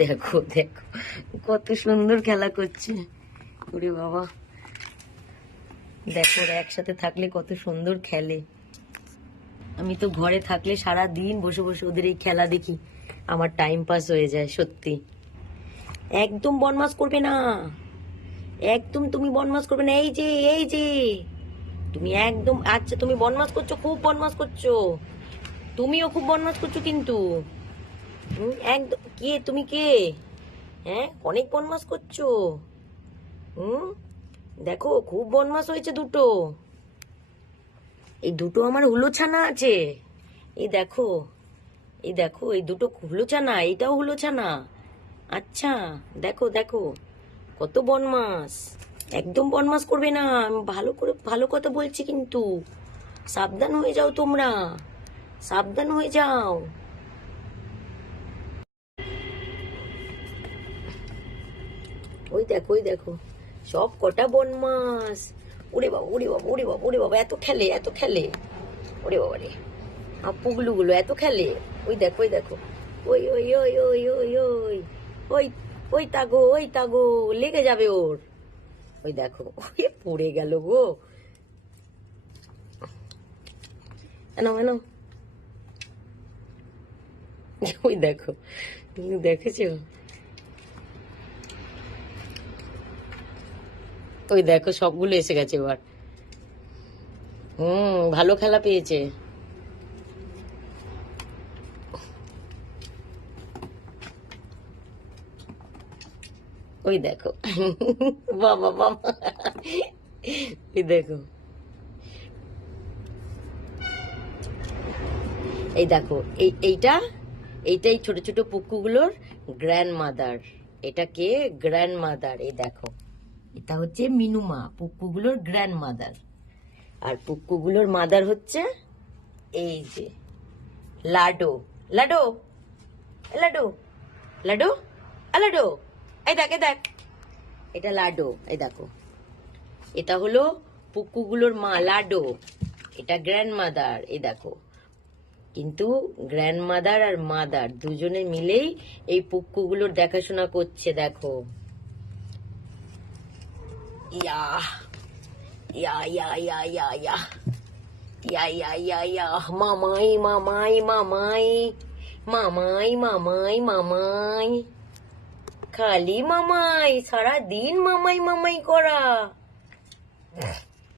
দেখো দেখো কত সুন্দর খেলা করছে। ওরে বাবা, দেখো ওরা একসাথে থাকলে কত সুন্দর খেলে। আমি তো ঘরে থাকলে সারা দিন বসে বসে ওদের এই খেলা দেখি, আমার টাইম পাস হয়ে যায় সত্যি। একদম বদমাস করবে না, একদম তুমি বদমাস করবে না। এই যে এই যে তুমি একদম, আচ্ছা তুমি বদমাস করছো, খুব বদমাস করছো, তুমিও খুব বদমাস করছো কিন্তু। একদম কে তুমি, কে? হ্যাঁ, অনেক বদমাস করছো। হুম, দেখো খুব বদমাস হয়েছে দুটো। এই দুটো আমার হুলো ছানা আছে। এই দেখো, এই দেখো, এই দুটো হুলো ছানা, এইটাও হুলো ছানা। আচ্ছা, দেখো দেখো কত বদমাস। একদম বদমাস করবে না, আমি ভালো করে ভালো কথা বলছি কিন্তু। সাবধান হয়ে যাও তোমরা, সাবধান হয়ে যাও। ওই দেখো, ওই দেখো, সব কটা বদমাস। ওরে বাবা, ওরে বাবা, ওরে বাবা, ওরে বাবা, এত খেলে, এত খেলে। ওরে বাবা রে, পুগলু গুলো এত খেলে। ওই দেখো, ওই দেখো, ওই ওই ওই ওই ওই ওই ওই ওই তাগো, ওই তাগো, লেগে যাবে ওর। ওই দেখো, ওই পড়ে গেল গো। এনো এনো, ওই দেখো, দেখেছো? ওই দেখো সবগুলো এসে গেছে এবার। ভালো খেলা পেয়েছে। ওই দেখো, বাবা বাবা, ওই দেখো, এই দেখো, এইটা এইটাই ছোট ছোট পুকুগুলোর গ্র্যান্ড মাদার। এটা কে? Grand mother. এই দেখো, এটা হচ্ছে মিনুমা, পুকুগুলোর গ্র্যান্ড মাদার। আর পুকুগুলোর মাদার হচ্ছে এই যে Lado. Lado, Lado, Lado, Lado, এই দেখ, এই দেখ, এটা লাডো। এই দেখো, এটা হলো পুকুগুলোর মা লাডো, এটা গ্র্যান্ড মাদার। এই দেখো, কিন্তু গ্র্যান্ড মাদার আর মাদার দুজনে মিলেই এই পুক্কুগুলোর দেখাশোনা করছে। দেখো, ইয়া ইয়া ইয়া ইয়া ইয়া ইয়া ইয়া ইয়া ইয়া ইয়া, মামাই মামাই মামাই মামাই মামাই মামাই, খালি মামাই, সারা দিন মামাই মামাই করা।